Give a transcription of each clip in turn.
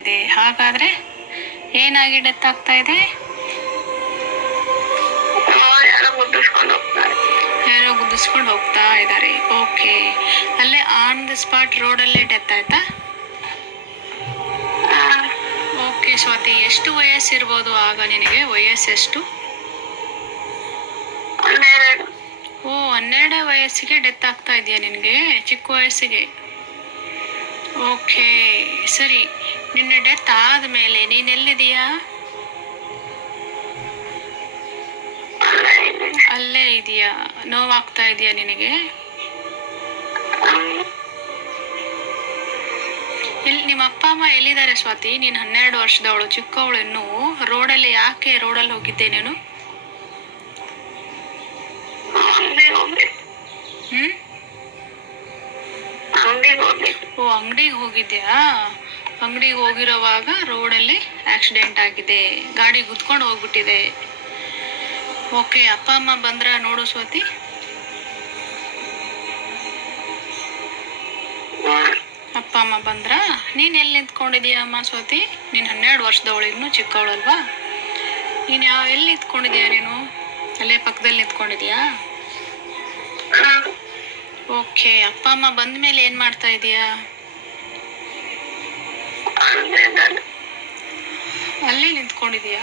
ಇದೆ. ಹಾಗಾದ್ರೆ ಏನಾಗಿ ಡೆತ್ ಆಗ್ತಾ ಇದೆ? ಯಾರೋ ಗುದ್ದಿಸ್ಕೊಂಡು ಹೋಗ್ತಾ ಇದ್ದಾರೆ. ಓಕೆ. ಅಲ್ಲೇ ಆನ್ ದ ಸ್ಪಾಟ್ ರೋಡಲ್ಲೇ ಡೆತ್ ಆಯ್ತಾ? ಓಕೆ ಸ್ವಾತಿ ಎಷ್ಟು ವಯಸ್ಸಿರ್ಬೋದು ಆಗ ನಿನಗೆ? ವಯಸ್ಸೆಷ್ಟು ಎಷ್ಟು? ಓ ಹನ್ನೆರಡೇ ವಯಸ್ಸಿಗೆ ಡೆತ್ ಆಗ್ತಾ ಇದೆಯಾ ನಿನಗೆ? ಚಿಕ್ಕ ವಯಸ್ಸಿಗೆ. ಓಕೆ, ಸರಿ. ನಿನ್ನ ಡೆತ್ ಆದಮೇಲೆ ನೀನೆಲ್ಲಿದೆಯಾ ಅಲ್ಲೇ ಇದೆ ಇದೆಯಾ? ನೋವಾಗ್ತಾ ಇದೆಯಾ ನಿನಗೆ. ಎಲ್ಲಿ ನಿಮ್ಮ ಅಪ್ಪ ಅಮ್ಮ ಎಲ್ಲಿದ್ದಾರೆ ಸ್ವಾತಿ? ನೀನು ಹನ್ನೆರಡು ವರ್ಷದವಳು, ಚಿಕ್ಕವಳು, ಇನ್ನು ರೋಡಲ್ಲಿ ಯಾಕೆ ರೋಡಲ್ಲಿ ಹೋಗಿದ್ದೆ ನೀನು? ಅಂಗಡಿಗೆ ಹೋಗಿದ್ಯಾ? ಅಂಗಡಿಗೆ ಹೋಗಿರೋವಾಗ ರೋಡಲ್ಲಿ ಆಕ್ಸಿಡೆಂಟ್ ಆಗಿದೆ. ಗಾಡಿ ಗುದ್ಕೊಂಡು ಹೋಗ್ಬಿಟ್ಟಿದೆ. ಓಕೆ ಅಪ್ಪ ಅಮ್ಮ ಬಂದ್ರ ನೋಡು ಸ್ವಾತಿ. ಅಪ್ಪ ಅಮ್ಮ ಬಂದ್ರ? ನೀನು ಎಲ್ಲಿ ನಿಂತ್ಕೊಂಡಿದೀಯ ಅಮ್ಮ ಸ್ವಾತಿ? ನೀನು ಹನ್ನೆರಡು ವರ್ಷದವಳಿಗೂ ಚಿಕ್ಕವಳಲ್ವಾ? ನೀನು ಯಾವ ಎಲ್ಲಿ ನಿಂತ್ಕೊಂಡಿದೀಯ ನೀನು? ಅಲ್ಲೇ ಪಕ್ಕದಲ್ಲಿ ನಿಂತ್ಕೊಂಡಿದ್ಯಾ? ಓಕೆ ಅಪ್ಪ ಅಮ್ಮ ಬಂದ ಮೇಲೆ ಏನು ಮಾಡ್ತಾ ಇದೀಯಾ? ಅಲ್ಲೇ ಇದ್ದಾರೆ. ಅಲ್ಲೇ ನಿಂತ್ಕೊಂಡಿದೀಯಾ?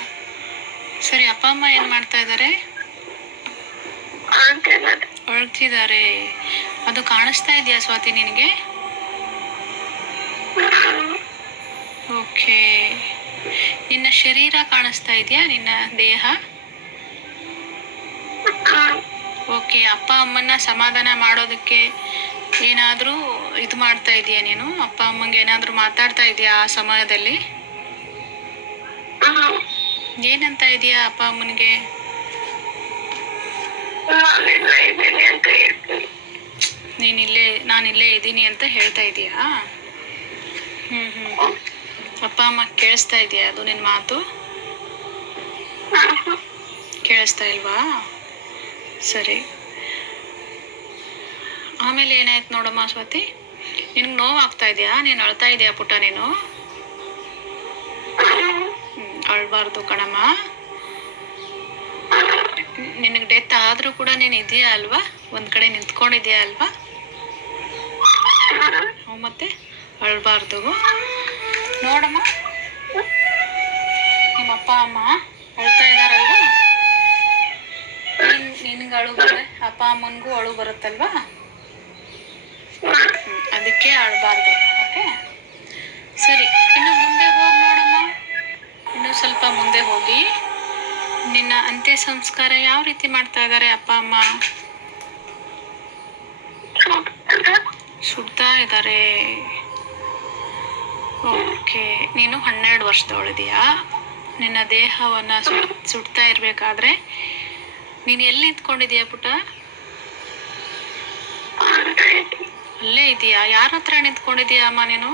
ಸರಿ ಅಪ್ಪ ಅಮ್ಮ ಏನ್ ಮಾಡ್ತಾ ಇದ್ದಾರೆ. ಅಂತಿದ್ದಾರೆ. ಅದು ಕಾಣಿಸ್ತಾ ಇದೆಯಾ ಸ್ವಾತಿ ನಿನಗೆ? ಓಕೆ. ನಿನ್ನ ಶರೀರ ಕಾಣಿಸ್ತಾ ಇದೆಯಾ ನಿನ್ನ ದೇಹ? ಓಕೆ ಅಪ್ಪ ಅಮ್ಮನ್ನ ಸಮಾಧಾನ ಮಾಡೋದಕ್ಕೆ ಏನಾದರೂ ಇದು ಮಾಡ್ತಾ ಇದೀಯಾ ನೀನು? ಅಪ್ಪ ಅಮ್ಮಂಗೆ ಏನಾದರೂ ಮಾತಾಡ್ತಾ ಇದೀಯಾ ಆ ಸಮಯದಲ್ಲಿ. ಏನಂತ ಇದೆಯಾ ಅಪ್ಪ ಅಮ್ಮನಿಗೆ? ನೀನ್ ಇಲ್ಲೇ ಇದ್ದೀನಿ ನೀನು ಇಲ್ಲೇ ನಾನು ಇಲ್ಲೇ ಇದ್ದೀನಿ ಅಂತ ಹೇಳ್ತಾ ಇದೀಯಾ? ಹ್ಮ್ ಹ್ಮ್. ಅಪ್ಪ ಅಮ್ಮ ಕೇಳಿಸ್ತಾ ಇದೆಯಾ ಅದು ನಿನ್ನ ಮಾತು? ಕೇಳಿಸ್ತಾ ಇಲ್ವಾ? ಸರಿ. ಆಮೇಲೆ ಏನಾಯ್ತು ನೋಡಮ್ಮ ಸ್ವಾತಿ? ನಿನ್ಗೆ ನೋವಾಗ್ತಾ ಆಗ್ತಾ ಇದೆಯಾ? ನೀನು ಅಳ್ತಾ ಇದೆಯಾ ಪುಟ್ಟ ನೀನು? ಅಳ್ಬಾರ್ದು ಕಣಮ್ಮ. ನಿನಗೆ ಡೆತ್ ಆದರೂ ಕೂಡ ನೀನು ಇದೆಯಾ ಅಲ್ವಾ? ಒಂದು ಕಡೆ ನಿಂತ್ಕೊಂಡಿದ್ಯಾ ಅಲ್ವಾ? ಮತ್ತೆ? ಅಳ್ಬಾರ್ದು. ನೋಡಮ್ಮ. ನಿಮ್ಮ ಅಪ್ಪ, ಅಮ್ಮ ಅಳ್ತಾ ಇದ್ದಾರಲ್ವಾ? ನಿನ್ ನಿನ್ಗೆ ಅಳು ಬರ ಅಪ್ಪ, ಅಮ್ಮನಿಗೂ ಅಳು ಬರುತ್ತಲ್ವಾ? ಅದಕ್ಕೆ ಆಡಬಾರ್ದು, ಓಕೆ? ಸರಿ, ಇನ್ನು ಮುಂದೆ ಹೋಗಿ ನೋಡಮ್ಮ. ಇನ್ನು ಸ್ವಲ್ಪ ಮುಂದೆ ಹೋಗಿ. ನಿನ್ನ ಅಂತ್ಯ ಸಂಸ್ಕಾರ ಯಾವ ರೀತಿ ಮಾಡ್ತಾ ಇದ್ದಾರೆ ಅಪ್ಪ, ಅಮ್ಮ? ಸುಡ್ತಾ ಇದ್ದಾರೆ ಓಕೆ, ನೀನು ಹನ್ನೆರಡು ವರ್ಷದವಳಿದೆಯಾ? ನಿನ್ನ ದೇಹವನ್ನು ಸುಡ್, ಸುಡ್ತಾ ಇರಬೇಕಾದ್ರೆ ನೀನು ಎಲ್ಲಿ ನಿಂತ್ಕೊಂಡಿದೀಯ ಪುಟ್ಟ ಅಲ್ಲೇ ಇದೆ. ಅಲ್ಲೇ ಇದೆಯಾ? ಯಾರ ಹತ್ರ ನಿಂತ್ಕೊಂಡಿದೀಯ ಅಮ್ಮ ನೀನು?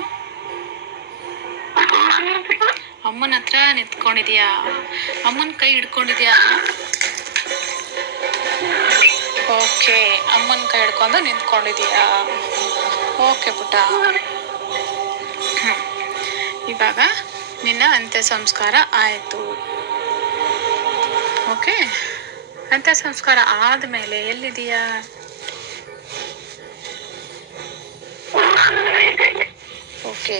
ಅಮ್ಮನ ಹತ್ರ ನಿಂತ್ಕೊಂಡಿದ್ಯಾ? ಅಮ್ಮನ ಕೈ ಹಿಡ್ಕೊಂಡಿದ್ಯಾ ಓಕೆ, ಅಮ್ಮನ ಕೈ ಹಿಡ್ಕೊಂಡು ನಿಂತ್ಕೊಂಡಿದ್ಯಾ? ಓಕೆ ಪುಟ್ಟ. ಇವಾಗ ನಿನ್ನ ಅಂತ್ಯ ಸಂಸ್ಕಾರ ಆಯಿತು. ಓಕೆ, ಅಂತ್ಯ ಸಂಸ್ಕಾರ ಆದಮೇಲೆ ಎಲ್ಲಿದೆಯಾ ಅಲ್ಲೇ ಇದ್ದೀನಿ. ಓಕೆ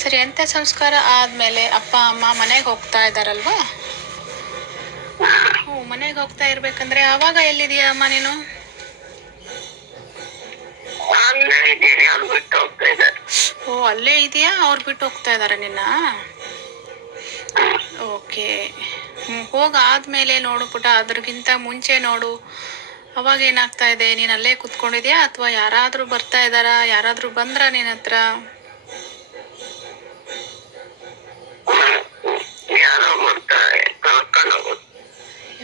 ಸರಿ ಎಂತ ಸಂಸ್ಕಾರ ಆದಮೇಲೆ ಅಪ್ಪ ಅಮ್ಮ ಮನೆಗೆ ಹೋಗ್ತಾ ಇದ್ದಾರಲ್ವಾ? ಹ್ಞೂ ಮನೆಗೆ ಹೋಗ್ತಾ ಇರ್ಬೇಕಂದ್ರೆ ಆವಾಗ ಎಲ್ಲಿದೆಯಾ ಅಮ್ಮ ನೀನು? ಅಲ್ಲೇ ಇದ್ದೀನಿ ಅವ್ರು ಬಿಟ್ಟು ಹೋಗ್ತಾ ಇದ್ದಾರೆ. ಓ ಅಲ್ಲೇ ಇದೆಯಾ? ಅವ್ರು ಬಿಟ್ಟು ಹೋಗ್ತಾ ಇದ್ದಾರೆ ನಿನ್ನ? ಓಕೆ ಹೋಗಾದ್ಮೇಲೆ ನೋಡು ಪುಟ ಅದ್ರಗಿಂತ ಮುಂಚೆ ನೋಡು. ಅವಾಗ ಏನಾಗ್ತಾ ಇದೆ? ನೀನು ಅಲ್ಲೇ ಕುತ್ಕೊಂಡಿದ್ಯಾ? ಅಥವಾ ಯಾರಾದರೂ ಬರ್ತಾ ಇದ್ದಾರಾ? ಯಾರಾದರೂ ಬಂದ್ರ ನಿನ್ನ ಹತ್ರ?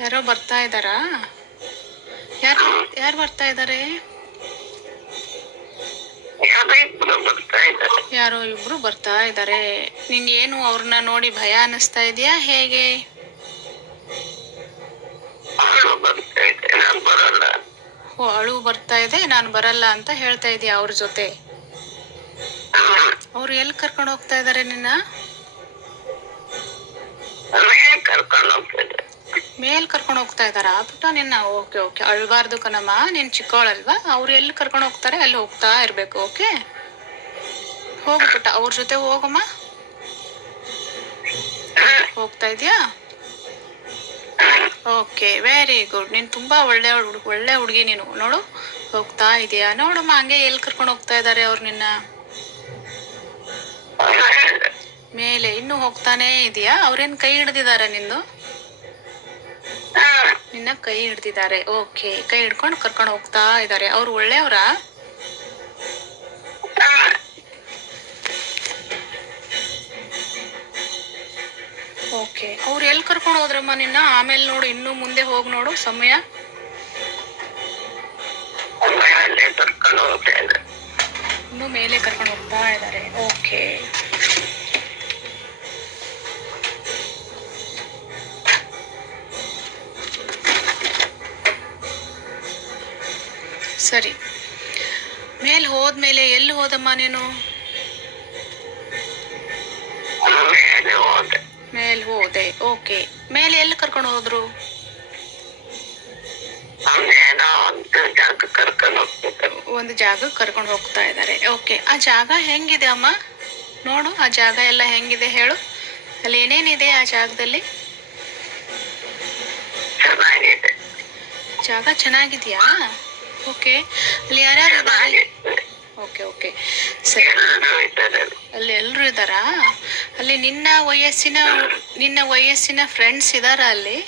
ಯಾರೋ ಬರ್ತಾ ಇದ್ದಾರಾ. ಯಾರು ಯಾರು ಬರ್ತಾ ಇದ್ದಾರೆ? ಯಾರೋ ಇಬ್ರು ಬರ್ತಾ ಇದ್ದಾರೆ. ಏನು ಅವ್ರನ್ನ ನೋಡಿ ಭಯ ಅನ್ನಿಸ್ತಾ ಇದೆಯಾ? ಹೇಗೆ ಅವಳು ಬರ್ತಾ ಇದೆ ನಾನು ಬರಲ್ಲ ಓ ಅಳು ಬರ್ತಾ ಇದೆ ನಾನು ಬರಲ್ಲ ಅಂತ ಹೇಳ್ತಾ ಇದೀಯ ಅವ್ರ ಜೊತೆ. ಅವ್ರು ಎಲ್ಲಿ ಕರ್ಕೊಂಡು ಹೋಗ್ತಾ ಇದ್ದಾರೆ ನಿನ್ನ? ಮೇಲೆ ಕರ್ಕೊಂಡು ಹೋಗ್ತಾ ಇದ್ದಾರಾ. ಪುಟ್ಟ ನಿನ್ನ ಓಕೆ ಓಕೆ. ಅಳ್ಬಾರ್ದು ಕಣಮ್ಮ ನೀನು ಚಿಕ್ಕವಳಲ್ವಾ ಅವ್ರು ಎಲ್ಲಿ ಕರ್ಕೊಂಡು ಹೋಗ್ತಾರೆ ಅಲ್ಲಿ ಹೋಗ್ತಾ ಇರ್ಬೇಕು ಓಕೆ? ಹೋಗು ಪುಟ್ಟ ಅವ್ರ ಜೊತೆ ಹೋಗಮ್ಮ. ಹೋಗ್ತಾ ಇದೀಯಾ? ಓಕೆ ವೆರಿ ಗುಡ್ ನೀನು ತುಂಬಾ ಒಳ್ಳೆ ಒಳ್ಳೆ ಹುಡುಗಿ ನೀನು. ನೋಡು ಹೋಗ್ತಾ ಇದೆಯಾ? ನೋಡಮ್ಮ ಹಂಗೆ ಎಲ್ಲಿ ಕರ್ಕೊಂಡು ಹೋಗ್ತಾ ಇದ್ದಾರೆ ಅವ್ರು ನಿನ್ನ? ಮೇಲೆ ಇನ್ನು ಹೋಗ್ತಾನೇ ಇದೆಯಾ? ಅವ್ರೇನ್ ಕೈ ಹಿಡ್ದಿದ್ದಾರೆ ನಿಂದು? ನಿನ್ನ ಕೈ ಹಿಡ್ದಿದ್ದಾರೆ ಓಕೆ ಕೈ ಹಿಡ್ಕೊಂಡು ಕರ್ಕೊಂಡು ಹೋಗ್ತಾ ಇದ್ದಾರೆ ಅವ್ರು ಒಳ್ಳೆಯವರಾ? ಓಕೆ ಅವ್ರು ಎಲ್ಲಿ ಕರ್ಕೊಂಡು ಹೋದ್ರಮ್ಮ ನಿನ್ನ? ಆಮೇಲೆ ನೋಡು ಇನ್ನು ಮುಂದೆ ಹೋಗಿ ನೋಡು ಸಮಯ. ಕರ್ಕೊಂಡು ಹೋಗ್ತಾ ಇದ್ದಾರೆ ಇನ್ನೂ ಮೇಲೆ ಕರ್ಕೊಂಡು ಹೋಗ್ತಾ ಇದ್ದಾರೆ. ಓಕೆ. ಸರಿ. ಮೇಲೆ ಹೋದ್ಮೇಲೆ ಎಲ್ಲಿ ಹೋದಮ್ಮ ನೀನು? ಮೇಲೆ ಹೋದೆ. ಮೇಲೆ ಹೋದೆ. ಓಕೆ. ಮೇಲೆ ಎಲ್ಲಿ ಕರ್ಕೊಂಡು ಹೋದ್ರು? ಕರ್ಕೊಂಡು ಒಂದು ಜಾಗಕ್ಕೆ ಕರ್ಕೊಂಡು ಹೋಗ್ತಾ ಇದ್ದಾರೆ. ಓಕೆ ಆ ಜಾಗ ಹೆಂಗಿದೆ ಅಮ್ಮ? ನೋಡು ಆ ಜಾಗ ಎಲ್ಲ ಹೆಂಗಿದೆ ಹೇಳು. ಅಲ್ಲಿ ಏನೇನಿದೆ ಆ ಜಾಗದಲ್ಲಿ? ಜಾಗ ಚೆನ್ನಾಗಿದೆಯಾ? ಓಕೆ ಅಲ್ಲಿ ಯಾರ್ಯಾರು ಇದ್ದಾರೆ? ಓಕೆ ಓಕೆ ಸರಿ. ಅಲ್ಲಿ ಎಲ್ಲರೂ ಇದ್ದಾರಾ? ಅಲ್ಲಿ ನಿನ್ನ ವಯಸ್ಸಿನ ನಿನ್ನ ವಯಸ್ಸಿನ ಫ್ರೆಂಡ್ಸ್ ಇದ್ದಾರಾ ಅಲ್ಲಿ?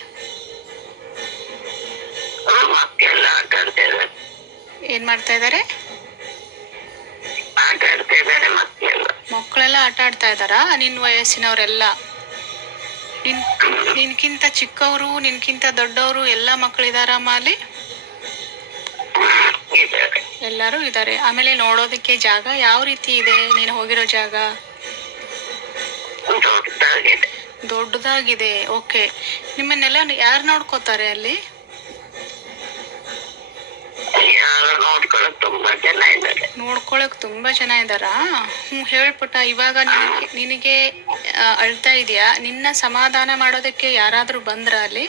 ಏನು ಮಾಡ್ತಾ ಇದಾರೆ? ಮಕ್ಕಳೆಲ್ಲ. ಆಟ ಆಡ್ತಾ ಇದ್ದಾರಾ? ನಿನ್ನ ವಯಸ್ಸಿನವರೆಲ್ಲ. ನಿನ್ ನಿನ್ಕಿಂತ ಚಿಕ್ಕವರು ನಿನ್ಕಿಂತ ದೊಡ್ಡವರು ಎಲ್ಲ ಮಕ್ಕಳಿದಾರಮ್ಮ ಅಲ್ಲಿ ಎಲ್ಲಾರು ಇದ್ದಾರೆ. ಆಮೇಲೆ ನೋಡೋದಕ್ಕೆ ಜಾಗ ಯಾವ ರೀತಿ ಇದೆ? ನೀನು ಹೋಗಿರೋ ಜಾಗ? ದೊಡ್ಡದಾಗಿದೆ. ಓಕೆ. ನಿಮ್ಮನ್ನೆಲ್ಲ ಯಾರು ನೋಡ್ಕೋತಾರೆ ಅಲ್ಲಿ? ಯಾರು ನೋಡ್ಕೊಳ್ಳೋದು ತುಂಬಾ ಜನ ಇದ್ದಾರೆ. ನೋಡ್ಕೊಳಕ್ ತುಂಬಾ ಜನ ಇದ್ದಾರಾ? ಹ್ಮ್ ಹೇಳ್ಪುಟ್ಟ ಇವಾಗ ನಿನಗೆ ನಿನಗೆ ಆ, ಅಳ್ತಾ ಇದೆಯಾ? ನಿನ್ನ ಸಮಾಧಾನ ಮಾಡೋದಕ್ಕೆ ಯಾರಾದ್ರೂ ಬಂದ್ರ ಅಲ್ಲಿ?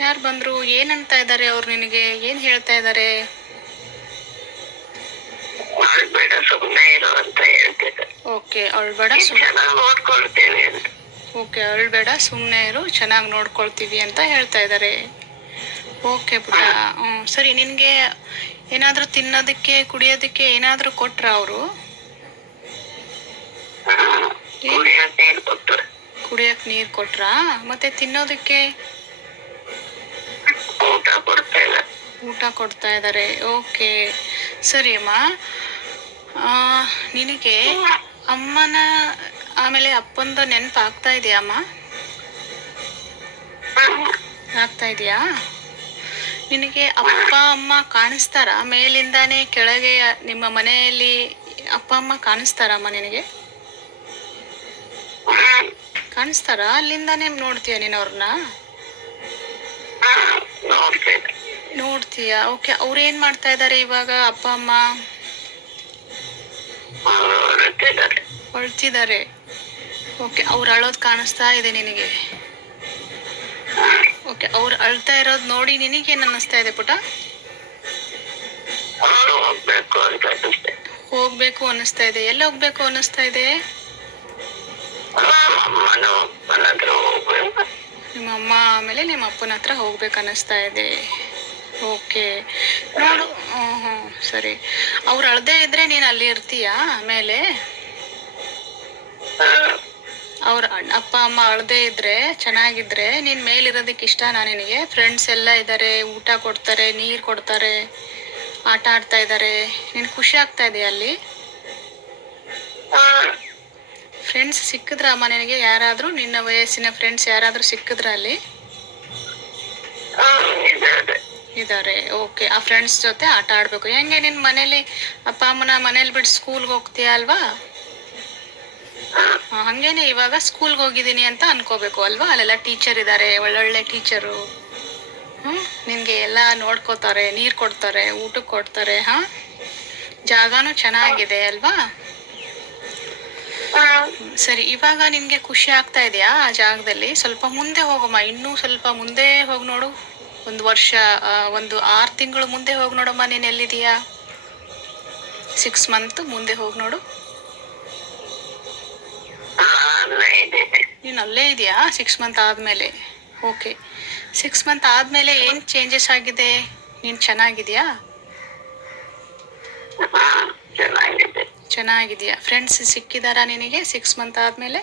ಯಾರು ಬಂದ್ರು? ಏನಂತ ಇದ್ದಾರೆ ಅವ್ರು ನಿನಗೆ? ಏನು ಹೇಳ್ತಾ ಇದ್ದಾರೆ? ಮಾಡ್ಬೇಡ ಸುಮ್ಮನೆ ಇರು ಅಂತ ಓಕೆ ಅಳ್ಬೇಡ ಸುಮ್ ಚೆನ್ನಾಗಿ ಅಂತ. ಓಕೆ ಅಳ್ಬೇಡ ಸುಮ್ಮನೆ ಇರು ಚೆನ್ನಾಗಿ ನೋಡ್ಕೊಳ್ತೀವಿ ಅಂತ ಹೇಳ್ತಾ ಇದ್ದಾರೆ. ಓಕೆ ಪುಟ್ಟ. ಹ್ಮ್, ಸರಿ ನಿನಗೆ ಏನಾದರೂ ತಿನ್ನೋದಕ್ಕೆ ಕುಡಿಯೋದಕ್ಕೆ ಏನಾದರೂ ಕೊಟ್ರ ಅವರು? ಕುಡಿಯೋಕ್ ನೀರ್ ನೀರು ಕೊಟ್ರಾ? ಮತ್ತೆ ತಿನ್ನೋದಕ್ಕೆ? ಊಟ ಕೊಡ್ತಾ ಇಲ್ಲ. ಊಟ ಕೊಡ್ತಾ ಇದ್ದಾರೆ ಓಕೆ. ಸರಿ ಅಮ್ಮ. ಆ, ನಿನಗೆ ಅಮ್ಮನ ಆಮೇಲೆ ಅಪ್ಪಂದು ನೆನಪು ಆಗ್ತಾ ಅಮ್ಮ? ಆಗ್ತಾ ಇದೆಯಾ? ನಿನಗೆ ಅಪ್ಪ ಅಮ್ಮ ಕಾಣಿಸ್ತಾರಾ? ಮೇಲಿಂದಾನೇ ಕೆಳಗೆ ನಿಮ್ಮ ಮನೆಯಲ್ಲಿ ಅಪ್ಪ ಅಮ್ಮ ಕಾಣಿಸ್ತಾರಮ್ಮ ನಿನಗೆ? ಕಾಣಿಸ್ತಾರ? ಅಲ್ಲಿಂದಾನೇ ನೋಡ್ತೀಯ ನೀನು ಅವ್ರನ್ನ? ನೋಡ್ತೀಯ. ಓಕೆ ಅವ್ರು ಏನ್ ಮಾಡ್ತಾ ಇದ್ದಾರೆ ಇವಾಗ ಅಪ್ಪ ಅಮ್ಮ? ಹೊಳ್ತಿದ್ದಾರೆ ಓಕೆ ಅವ್ರು ಅಳೋದು ಕಾಣಿಸ್ತಾ ಇದೆ ನಿನಗೆ. ಓಕೆ ಅವ್ರು ಅಳ್ತಾ ಇರೋದು ನೋಡಿ ನಿನಗೇನು ಅನ್ನಿಸ್ತಾ ಇದೆ ಪುಟ? ಹೋಗ್ಬೇಕು ಅಂತ ಅನಿಸ್ತೆ ಹೋಗ್ಬೇಕು ಅನ್ನಿಸ್ತಾ ಇದೆ. ಎಲ್ಲಿ ಹೋಗ್ಬೇಕು ಅನ್ನಿಸ್ತಾ ಇದೆ? ಅಮ್ಮನ ಅಪ್ಪನ ಹತ್ರ ಹೋಗ್ಬೇಕು. ನಿಮ್ಮ ಅಮ್ಮ ಆಮೇಲೆ ನಿಮ್ಮ ಅಪ್ಪನ ಹತ್ರ ಹೋಗ್ಬೇಕು ಅನ್ನಿಸ್ತಾ ಇದೆ. ಓಕೆ. ನೋಡು ಹ್ಞೂ ಹ್ಞೂ ಸರಿ. ಅವ್ರು ಅಳ್ದೇ ಇದ್ರೆ ನೀನು ಅಲ್ಲಿ ಇರ್ತೀಯಾ ಆಮೇಲೆ? ಅವ್ರ ಅಪ್ಪ ಅಮ್ಮ ಅಳದೇ ಇದ್ರೆ ಚೆನ್ನಾಗಿದ್ರೆ ನೀನ್ ಮೇಲಿರೋದಕ್ಕೆ ಇಷ್ಟನಾ ನಿನಗೆ? ಫ್ರೆಂಡ್ಸ್ ಎಲ್ಲ ಇದ್ದಾರೆ ಊಟ ಕೊಡ್ತಾರೆ ನೀರು ಕೊಡ್ತಾರೆ ಆಟ ಆಡ್ತಾ ಇದ್ದಾರೆ ನೀನು ಖುಷಿ ಆಗ್ತಾ ಇದೆಯಾ ಅಲ್ಲಿ? ಫ್ರೆಂಡ್ಸ್ ಸಿಕ್ಕಿದ್ರ ಅಮ್ಮ ನಿನಗೆ? ಯಾರಾದರೂ? ನಿನ್ನ ವಯಸ್ಸಿನ ಫ್ರೆಂಡ್ಸ್ ಯಾರಾದರೂ ಸಿಕ್ಕಿದ್ರ ಅಲ್ಲಿ? ಇದ್ದಾರೆ. ಓಕೆ ಆ ಫ್ರೆಂಡ್ಸ್ ಜೊತೆ ಆಟ ಆಡಬೇಕು. ಹೆಂಗೆ ನಿನ್ನ ಮನೇಲಿ ಅಪ್ಪ ಅಮ್ಮನ ಮನೇಲಿ ಬಿಟ್ಟು ಸ್ಕೂಲ್ಗೆ ಹೋಗ್ತೀಯಾ ಅಲ್ವಾ? ಹಂಗೇನೆ ಇವಾಗ ಸ್ಕೂಲ್ಗೆ ಹೋಗಿದ್ದೀನಿ ಅಂತ ಅನ್ಕೋಬೇಕು ಅಲ್ವಾ? ಅಲ್ಲೆಲ್ಲ ಟೀಚರ್ ಇದ್ದಾರೆ ಒಳ್ಳೊಳ್ಳೆ ಟೀಚರು ಹ್ಞೂ ನಿನಗೆ ಎಲ್ಲ ನೋಡ್ಕೋತಾರೆ, ನೀರು ಕೊಡ್ತಾರೆ ಊಟಕ್ಕೆ ಕೊಡ್ತಾರೆ, ಹಾಂ? ಜಾಗನೂ ಚೆನ್ನಾಗಿದೆ ಅಲ್ವಾ? ಸರಿ, ಇವಾಗ ನಿನಗೆ ಖುಷಿ ಆಗ್ತಾ ಇದೆಯಾ ಆ ಜಾಗದಲ್ಲಿ? ಸ್ವಲ್ಪ ಮುಂದೆ ಹೋಗಮ್ಮ, ಇನ್ನೂ ಸ್ವಲ್ಪ ಮುಂದೆ ಹೋಗಿ ನೋಡು. ಒಂದು ವರ್ಷ ಒಂದು ಆರು ತಿಂಗಳು ಮುಂದೆ ಹೋಗಿ ನೋಡಮ್ಮ, ನೀನು ಎಲ್ಲಿದೀಯಾ ಸಿಕ್ಸ್ ಮಂತ್ ಮುಂದೆ ಹೋಗಿ ನೋಡು. ಅಲ್ಲೇ ಇದ್ದೀನಿ ನೀನು ಅಲ್ಲೇ ಇದೆಯಾ? ಸಿಕ್ಸ್ ಮಂತ್ ಆದಮೇಲೆ. ಓಕೆ ಸಿಕ್ಸ್ ಮಂತ್ ಆದಮೇಲೆ ಏನು ಚೇಂಜಸ್ ಆಗಿದೆ? ನೀನು ಚೆನ್ನಾಗಿದೆಯಾ? ಚೆನ್ನಾಗಿದ್ಯಾ ಚೆನ್ನಾಗಿದೆ. ಚೆನ್ನಾಗಿದೆಯಾ? ಫ್ರೆಂಡ್ಸ್ ಸಿಕ್ಕಿದಾರಾ ನಿನಗೆ ಸಿಕ್ಸ್ ಮಂತ್ ಆದಮೇಲೆ?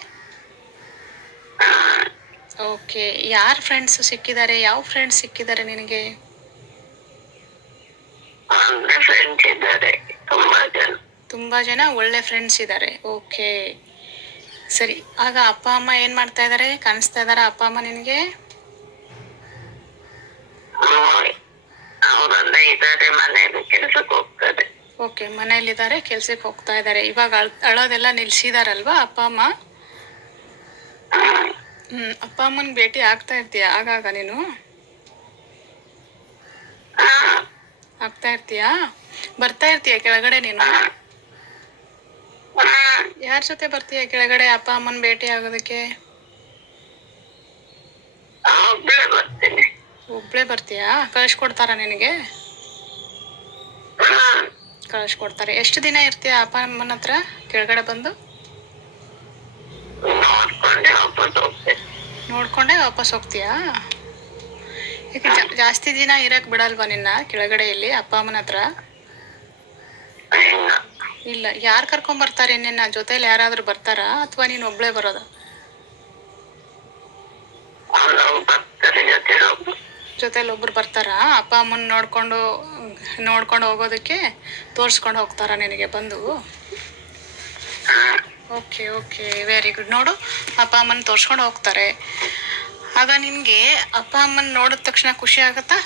ಓಕೆ ಯಾರು ಫ್ರೆಂಡ್ಸ್ ಸಿಕ್ಕಿದ್ದಾರೆ ಯಾವ ಫ್ರೆಂಡ್ಸ್ ಸಿಕ್ಕಿದ್ದಾರೆ ನಿನಗೆ? ಫ್ರೆಂಡ್ಸ್ ಇದ್ದಾರೆ. ತುಂಬ ಜನ. ಒಳ್ಳೆ ಫ್ರೆಂಡ್ಸ್ ಇದ್ದಾರೆ ಓಕೆ ಸರಿ ಆಗ ಅಪ್ಪ ಅಮ್ಮ ಏನ್ ಮಾಡ್ತಾ ಇದ್ದಾರೆ ಕಾಣಿಸ್ತಾ ಇದಾರ ಅಪ್ಪ ಅಮ್ಮ ನಿನ್ಗೆ? ಓಕೆ ಮನೆಯಲ್ಲಿದ್ದಾರೆ ಕೆಲ್ಸಕ್ಕೆ ಹೋಗ್ತಾ ಇದ್ದಾರೆ. ಇವಾಗ ಅಳೋದೆಲ್ಲ ನಿಲ್ಸಿದಾರಲ್ವಾ ಅಪ್ಪ ಅಮ್ಮ? ಹ್ಮ್ ಅಪ್ಪ ಅಮ್ಮನ್ ಭೇಟಿ ಆಗ್ತಾ ಇರ್ತೀಯ? ಆಗಾಗ ನೀನು? ಆಗ್ತಾ ಇರ್ತೀಯಾ? ಬರ್ತಾ ಇರ್ತೀಯ ಕೆಳಗಡೆ ನೀನು? ಯಾರ ಜೊತೆ ಬರ್ತೀಯ ಕೆಳಗಡೆ ಅಪ್ಪ ಅಮ್ಮನ ಭೇಟಿ ಆಗೋದಕ್ಕೆ? ಒಬ್ಳೆ ಬರ್ತೀಯ? ಕಳಿಸ್ಕೊಡ್ತಾರ ನಿನಗೆ? ಕಳಿಸ್ಕೊಡ್ತಾರೆ. ಎಷ್ಟು ದಿನ ಇರ್ತೀಯ ಅಪ್ಪ ಅಮ್ಮನ ಹತ್ರ ಕೆಳಗಡೆ ಬಂದು? ನೋಡ್ಕೊಂಡೆ ವಾಪಸ್ ಹೋಗ್ತೀಯಾ? ಜಾಸ್ತಿ ದಿನ ಇರಕ್ ಬಿಡಲ್ವಾ ನಿನ್ನ ಕೆಳಗಡೆ ಇಲ್ಲಿ ಅಪ್ಪ ಅಮ್ಮನ ಹತ್ರ? ಇಲ್ಲ ಯಾರು ಕರ್ಕೊಂಡ್ ಬರ್ತಾರೆ ನಿನ್ನ ಜೊತೆಲಿ ಯಾರಾದ್ರೂ ಬರ್ತಾರಾ? ಅಥವಾ ನೀನು ಒಬ್ಳೆ ಬರೋದ? ಜೊತೆಲಿ ಒಬ್ರು ಬರ್ತಾರಾ? ಅಪ್ಪ ಅಮ್ಮನ್ ನೋಡ್ಕೊಂಡು ನೋಡ್ಕೊಂಡು ಹೋಗೋದಕ್ಕೆ ತೋರ್ಸ್ಕೊಂಡು ಹೋಗ್ತಾರ ನಿನಗೆ ಬಂದು? Okay okay very good. ನೋಡು ಅಪ್ಪ ಅಮ್ಮನ ತೋರ್ಸ್ಕೊಂಡು ಹೋಗ್ತಾರೆ. ಆಗ ನಿನ್ಗೆ ಅಪ್ಪ ಅಮ್ಮನ ನೋಡಿದ ತಕ್ಷಣ ಖುಷಿ ಆಗುತ್ತಾ?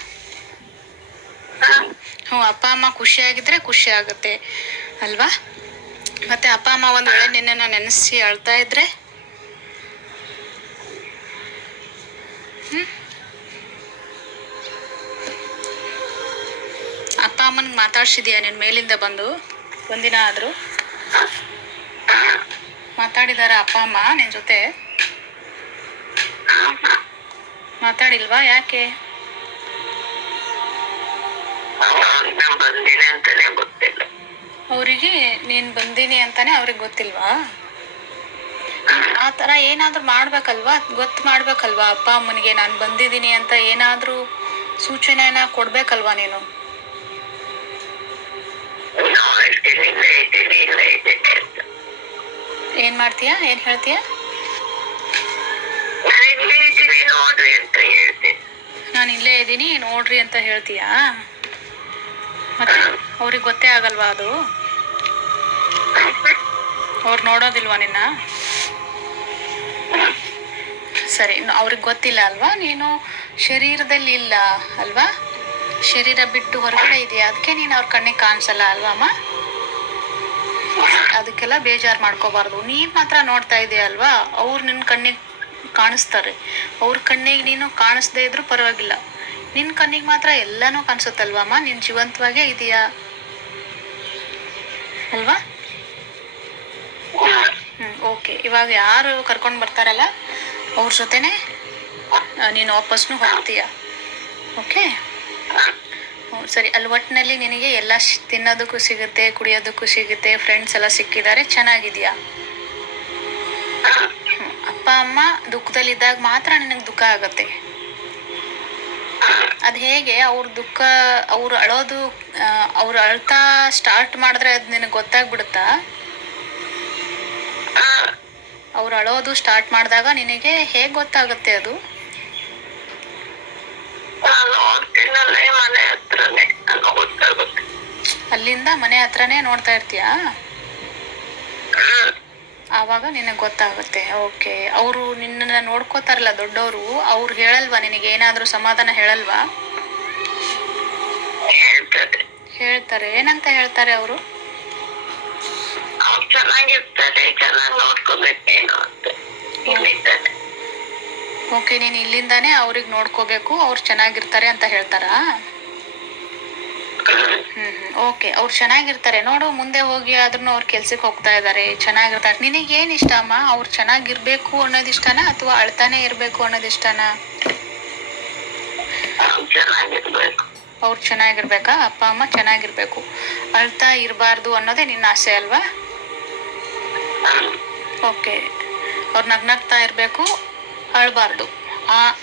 ಹ್ಞೂ ಅಪ್ಪ ಅಮ್ಮ ಖುಷಿಯಾಗಿದ್ರೆ ಖುಷಿ ಆಗುತ್ತೆ. ಅಲ್ವಾ? ಮತ್ತೆ ಅಪ್ಪ, ಅಮ್ಮ ಒಂದು ವೇಳೆ ನಿನ್ನನ್ನು ನೆನೆಸಿ ಅಳ್ತಾ ಇದ್ರೆ? ಅಪ್ಪ ಅಮ್ಮನಿಗೆ ಮಾತಾಡ್ಸಿದ್ಯಾ? ನೀನು ಮೇಲಿಂದ ಬಂದು? ಒಂದಿನ ಆದರೂ? ಮಾತಾಡಿದಾರ ಅಪ್ಪ, ಅಮ್ಮ ನಿನ್ನ ಜೊತೆ? ಮಾತಾಡಿಲ್ವಾ? ಯಾಕೆ? ಅವ್ರಿಗೆ ನಾನು ಬಂದಿನಿ ಅಂತಾನೆ ಅವರಿಗೆ ಗೊತ್ತಿಲ್ವಾ? ಆ ಥರ ಏನಾದರೂ ಮಾಡ್ಬೇಕಲ್ವಾ? ಗೊತ್ತು ಮಾಡ್ಬೇಕಲ್ವಾ? ಅಪ್ಪ, ಅಮ್ಮನಿಗೆ ನಾನು ಬಂದಿದ್ದೀನಿ ಅಂತ ಏನಾದರೂ ಸೂಚನೆನ ಕೊಡ್ಬೇಕಲ್ವಾ ನೀನು? ಏನ್ ಮಾಡ್ತೀಯಾ? ಏನು ಹೇಳ್ತೀಯಾ? ನಾನು ಇಲ್ಲೇ ಇದ್ದೀನಿ ನೋಡ್ರಿ ಅಂತ ಹೇಳ್ತೀಯಾ? ಮತ್ತೆ ಅವ್ರಿಗೆ ಗೊತ್ತೇ ಆಗಲ್ವಾ ಅದು? ಅವ್ರು ನೋಡೋದಿಲ್ವಾ ನಿನ್ನ? ಸರಿ ಅವ್ರಿಗೆ ಗೊತ್ತಿಲ್ಲ ಅಲ್ವಾ? ನೀನು ಶರೀರದಲ್ಲಿ ಇಲ್ಲ ಅಲ್ವಾ? ಶರೀರ ಬಿಟ್ಟು ಹೊರಗಡೆ ಇದೆಯಾ? ಅದಕ್ಕೆ ನೀನು ಅವ್ರ ಕಣ್ಣಿಗೆ ಕಾಣಿಸಲ್ಲ ಅಲ್ವಾ ಅಮ್ಮ? ಅದಕ್ಕೆಲ್ಲ ಬೇಜಾರು ಮಾಡ್ಕೋಬಾರ್ದು. ನೀನು ಮಾತ್ರ ನೋಡ್ತಾ ಇದೆಯಾ ಅಲ್ವಾ? ಅವ್ರು ನಿನ್ನ ಕಣ್ಣಿಗೆ ಕಾಣಿಸ್ತಾರೆ. ಅವ್ರ ಕಣ್ಣಿಗೆ ನೀನು ಕಾಣಿಸ್ದೇ ಇದ್ರೂ ಪರವಾಗಿಲ್ಲ. ನಿನ್ನ ಕಣ್ಣಿಗೆ ಮಾತ್ರ ಎಲ್ಲನೂ ಕಾಣಿಸುತ್ತಲ್ವಾ ಅಮ್ಮ? ನೀನು ಜೀವಂತವಾಗೇ ಇದೆಯಾ? ಅಲ್ವಾ? ಓಕೆ ಇವಾಗ ಯಾರು ಕರ್ಕೊಂಡು ಬರ್ತಾರಲ್ಲ, ಅವ್ರ ಜೊತೆನೆ ನೀನು ವಾಪಸ್ನು ಹೋಗ್ತೀಯ. ಓಕೆ ಹ್ಞೂ ಸರಿ. ಅಲ್ಲಿ ಒಟ್ಟಿನಲ್ಲಿ ನಿನಗೆ ಎಲ್ಲ ತಿನ್ನೋದಕ್ಕೂ ಸಿಗುತ್ತೆ, ಕುಡಿಯೋದಕ್ಕೂ ಸಿಗುತ್ತೆ ಫ್ರೆಂಡ್ಸ್ ಎಲ್ಲ ಸಿಕ್ಕಿದ್ದಾರೆ, ಚೆನ್ನಾಗಿದೆಯಾ. ಅಪ್ಪ, ಅಮ್ಮ ದುಃಖದಲ್ಲಿದ್ದಾಗ ಮಾತ್ರ ನಿನಗೆ ದುಃಖ ಆಗುತ್ತೆ. ಅದು ಹೇಗೆ? ಅವ್ರ ದುಃಖ, ಅವ್ರು ಅಳೋದು ಅವ್ರು ಅಳ್ತಾ ಸ್ಟಾರ್ಟ್ ಮಾಡಿದ್ರೆ ಅದು ನಿನಗೆ ಗೊತ್ತಾಗ್ಬಿಡುತ್ತಾ? ಅವ್ರು ಅಳೋದು ಸ್ಟಾರ್ಟ್ ಮಾಡಿದಾಗ ನಿನಗೆ ಹೇಗ್ ಗೊತ್ತಾಗುತ್ತೆ ಅದು? ಅಲ್ಲಿಂದ ಮನೆ ಹತ್ರನೇ ನೋಡ್ತಾ ಇರ್ತೀಯಾ. ಆವಾಗ ನಿನಗೆ ಗೊತ್ತಾಗುತ್ತೆ ಓಕೆ. ಅವರು ನಿನ್ನನ್ನ ನೋಡ್ಕೋತಾರಲ್ಲ ದೊಡ್ಡವರು ಅವ್ರು ಹೇಳಲ್ವಾ ನಿನಗೆ ಏನಾದರೂ ಸಮಾಧಾನ ಹೇಳಲ್ವಾ? ಹೇಳ್ತಾರೆ. ಏನಂತ ಹೇಳ್ತಾರೆ ಅವ್ರು? ಚೆನ್ನಾಗಿರ್ತಾರೆ ಚೆನ್ನಾಗಿ ನೋಡ್ಕೋಬೇಕೇನೋ ಅಂತ. ಇಲ್ಲಿದ್ದಾರೆ ಓಕೆ ನೀನು ಇಲ್ಲಿಂದಾನೇ ಅವ್ರಿಗೆ ನೋಡ್ಕೋಬೇಕು ಅವ್ರು ಚೆನ್ನಾಗಿರ್ತಾರೆ ಅಂತ ಹೇಳ್ತಾರಾ? ಹ್ಮ್. ಓಕೆ ಅವ್ರು ಚೆನ್ನಾಗಿರ್ತಾರೆ. ನೋಡು ಮುಂದೆ ಹೋಗಿ ಆದ್ರೂ ಅವ್ರ ಕೆಲ್ಸಕ್ಕೆ ಹೋಗ್ತಾ ಇದ್ದಾರೆ ಚೆನ್ನಾಗಿರ್ತಾರೆ. ನಿನಗೆ ಏನ್ ಇಷ್ಟ ಅಮ್ಮ? ಅವ್ರು ಚೆನ್ನಾಗಿರ್ಬೇಕು ಅನ್ನೋದು ಇಷ್ಟನಾ ಅಥವಾ ಅಳ್ತಾನೆ ಇರ್ಬೇಕು ಅನ್ನೋದು ಇಷ್ಟನಾ? ಅವ್ರು ಚೆನ್ನಾಗಿರ್ಬೇಕು? ಅಪ್ಪ ಅಮ್ಮ ಚೆನ್ನಾಗಿರ್ಬೇಕು. ಅಳ್ತಾ ಇರಬಾರ್ದು ಅನ್ನೋದೇ ನಿನ್ನ ಆಸೆ ಅಲ್ವಾ. ಓಕೆ. ಅವ್ರು ನಗ್ನಗ್ತಾ ಇರಬೇಕು, ಅಳಬಾರ್ದು.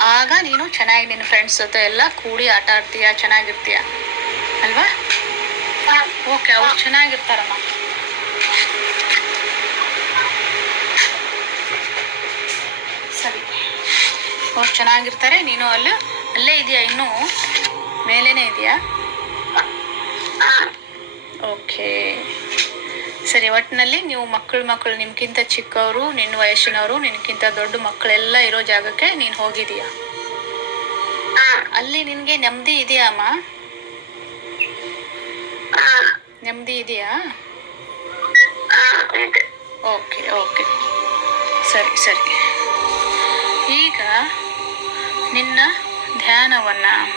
ಆಗ ನೀನು ಚೆನ್ನಾಗಿ ನಿನ್ನ ಫ್ರೆಂಡ್ಸ್ ಜೊತೆ ಎಲ್ಲ ಕೂಡಿ ಆಟ ಆಡ್ತೀಯ, ಚೆನ್ನಾಗಿರ್ತೀಯ? ಅಲ್ವಾ? ಓಕೆ, ಅವ್ರು ಚೆನ್ನಾಗಿರ್ತಾರಮ್ಮ. ಸರಿ. ಅವ್ರು ಚೆನ್ನಾಗಿರ್ತಾರೆ, ನೀನು ಅಲ್ಲಿ, ಅಲ್ಲೇ ಇದೆಯಾ ಇನ್ನೂ? ಮೇಲೇನೆ ಇದೆಯಾ? ಓಕೆ. ಸರಿ ಒಟ್ಟಿನಲ್ಲಿ ನೀವು ಮಕ್ಕಳು ಮಕ್ಕಳು ನಿಮ್ಗಿಂತ ಚಿಕ್ಕವರು ನಿನ್ನ ವಯಸ್ಸಿನವರು ನಿನ್ಗಿಂತ ದೊಡ್ಡ ಮಕ್ಕಳೆಲ್ಲ ಇರೋ ಜಾಗಕ್ಕೆ ನೀನು ಹೋಗಿದೀಯಾ. ಅಲ್ಲಿ ನಿನ್ಗೆ ನೆಮ್ಮದಿ ಇದೆಯಾ ಅಮ್ಮ. ನೆಮ್ಮದಿ ಇದೆಯಾ. ಓಕೆ ಓಕೆ ಸರಿ ಸರಿ ಈಗ ನಿನ್ನ ಧ್ಯಾನವನ್ನು